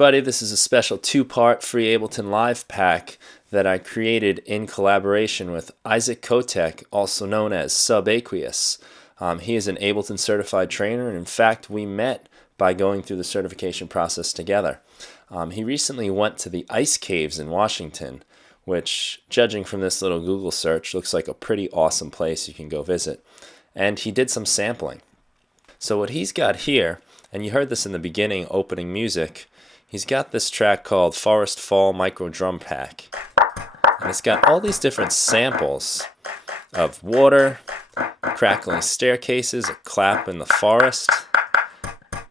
everybody, this is a special two-part free Ableton Live pack that I created in collaboration with Isaac Kotek, also known as Subaqueous. He is an Ableton certified trainer, and in fact we met by going through the certification process together. He recently went to the ice caves in Washington, which, judging from this little Google search, looks like a pretty awesome place you can go visit. And he did some sampling. So what he's got here, and you heard this in the beginning opening music, he's got this track called Forest Fall Micro Drum Pack. And it's got all these different samples of water, crackling staircases, a clap in the forest,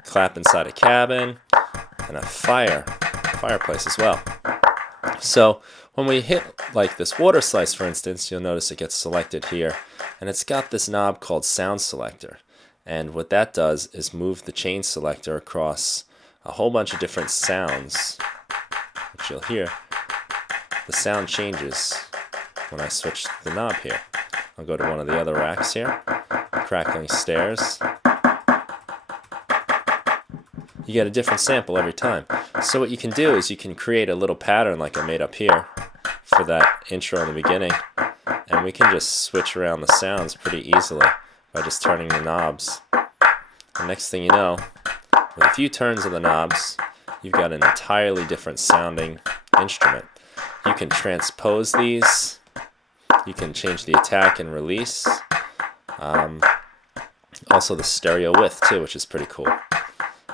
clap inside a cabin, and a fireplace as well. So when we hit like this water slice, for instance, you'll notice it gets selected here, and it's got this knob called Sound Selector. And what that does is move the chain selector across a whole bunch of different sounds, which you'll hear. The sound changes when I switch the knob here. I'll go to one of the other racks here. Crackling stairs. You get a different sample every time. So what you can do is you can create a little pattern like I made up here for that intro in the beginning. And we can just switch around the sounds pretty easily by just turning the knobs. The next thing you know, with a few turns of the knobs, you've got an entirely different sounding instrument. You can transpose these. You can change the attack and release. Also the stereo width too, which is pretty cool.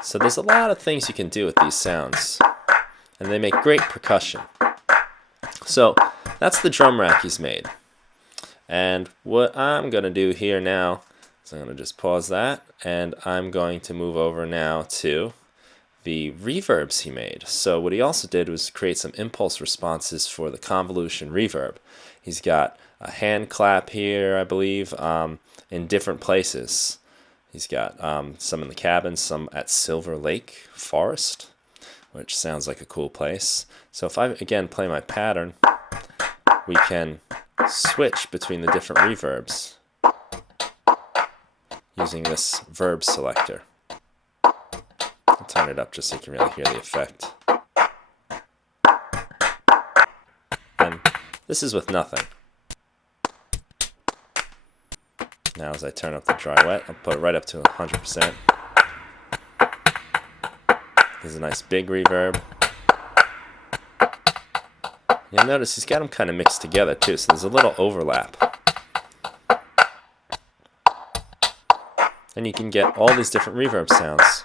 So there's a lot of things you can do with these sounds, and they make great percussion. So that's the drum rack he's made. And what I'm going to do here now is I'm going to just pause that, and I'm going to move over now to the reverbs he made. So what he also did was create some impulse responses for the Convolution Reverb. He's got a hand clap here, I believe, in different places. He's got some in the cabin, some at Silver Lake Forest, which sounds like a cool place. So if I, again, play my pattern, we can switch between the different reverbs using this verb selector. I'll turn it up just so you can really hear the effect. And this is with nothing. Now as I turn up the dry wet, I'll put it right up to 100%. There's a nice big reverb. You'll notice he's got them kind of mixed together too, so there's a little overlap. And you can get all these different reverb sounds.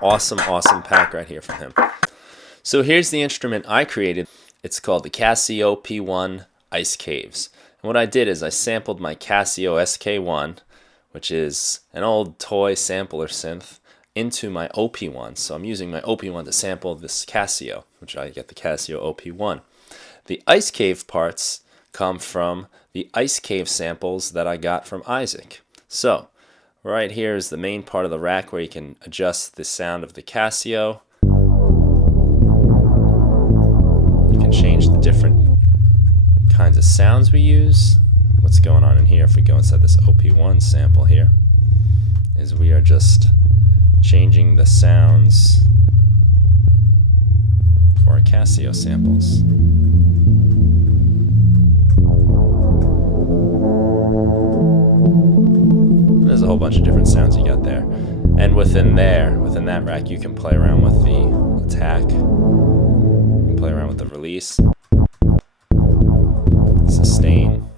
Awesome, awesome pack right here from him. So here's the instrument I created. It's called the Casio P1 Ice Caves. And what I did is I sampled my Casio SK-1, which is an old toy sampler synth, into my OP1. So I'm using my OP1 to sample this Casio, which I get the Casio OP1. The ice cave parts come from the ice cave samples that I got from Isaac. So right here is the main part of the rack where you can adjust the sound of the Casio. You can change the different kinds of sounds we use. What's going on in here, if we go inside this OP1 sample here, is we are just changing the sounds for our Casio samples. There's a whole bunch of different sounds you got there. And within that rack, you can play around with the attack, you can play around with the release, sustain,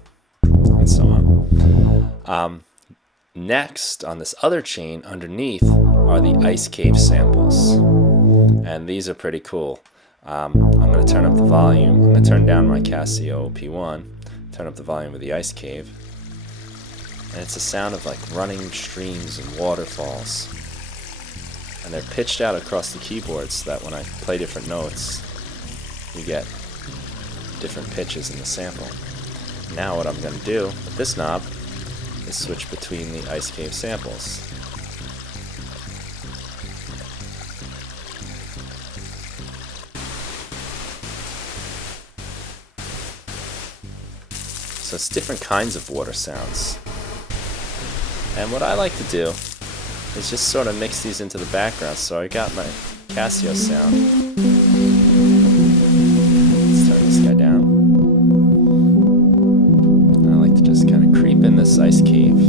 and so on. Next, on this other chain underneath, are the ice cave samples. And these are pretty cool. I'm going to turn up the volume. I'm going to turn down my Casio P1, turn up the volume of the ice cave. And it's a sound of like running streams and waterfalls. And they're pitched out across the keyboard so that when I play different notes, you get different pitches in the sample. Now what I'm going to do with this knob is switch between the ice cave samples. So it's different kinds of water sounds. And what I like to do is just sort of mix these into the background. So I got my Casio sound. Let's turn this guy down. I like to just kind of creep in this ice cave.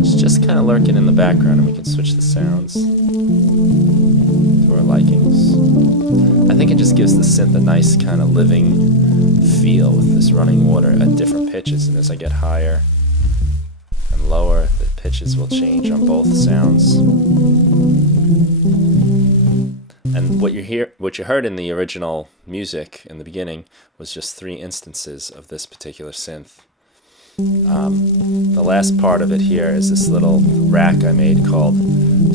It's just kind of lurking in the background, and we can switch the sounds to our likings. I think it just gives the synth a nice kind of living feel with this running water at different pitches, and as I get higher and lower, the pitches will change on both sounds. And what you heard in the original music in the beginning was just 3 instances of this particular synth. The last part of it here is this little rack I made called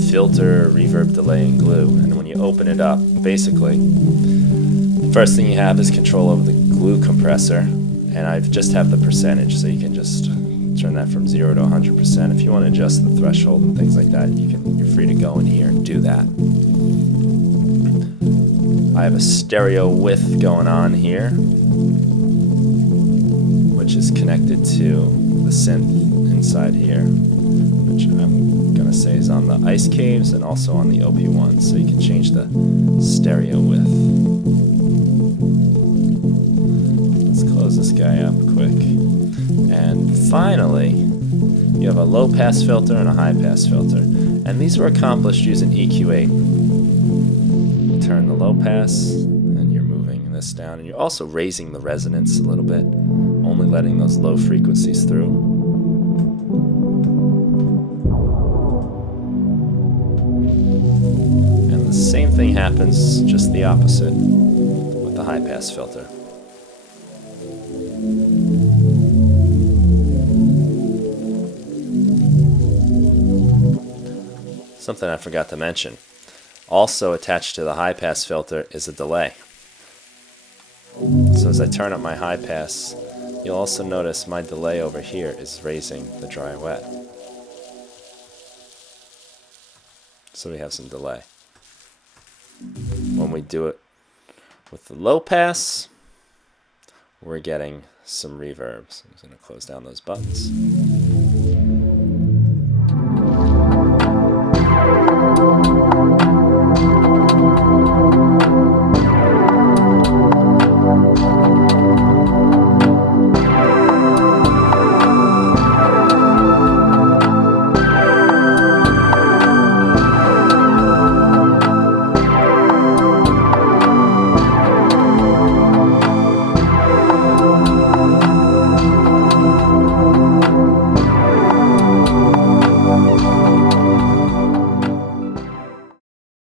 Filter, Reverb, Delay, and Glue. And when you open it up, basically, the first thing you have is control over the glue compressor. And I just have the percentage, so you can just turn that from 0 to 100%. If you want to adjust the threshold and things like that, you're free to go in here and do that. I have a stereo width going on here, which is connected to the synth inside here, which I'm going to say is on the ice caves and also on the OP1, so you can change the stereo width. Let's close this guy up quick. And finally, you have a low pass filter and a high pass filter, and these were accomplished using EQ8. You turn the low pass, and you're moving this down, and you're also raising the resonance a little bit, only letting those low frequencies through. And the same thing happens, just the opposite, with the high pass filter. Something I forgot to mention. Also attached to the high pass filter is a delay. So as I turn up my high pass, you'll also notice my delay over here is raising the dry wet. So we have some delay. When we do it with the low pass, we're getting some reverbs. I'm just going to close down those buttons.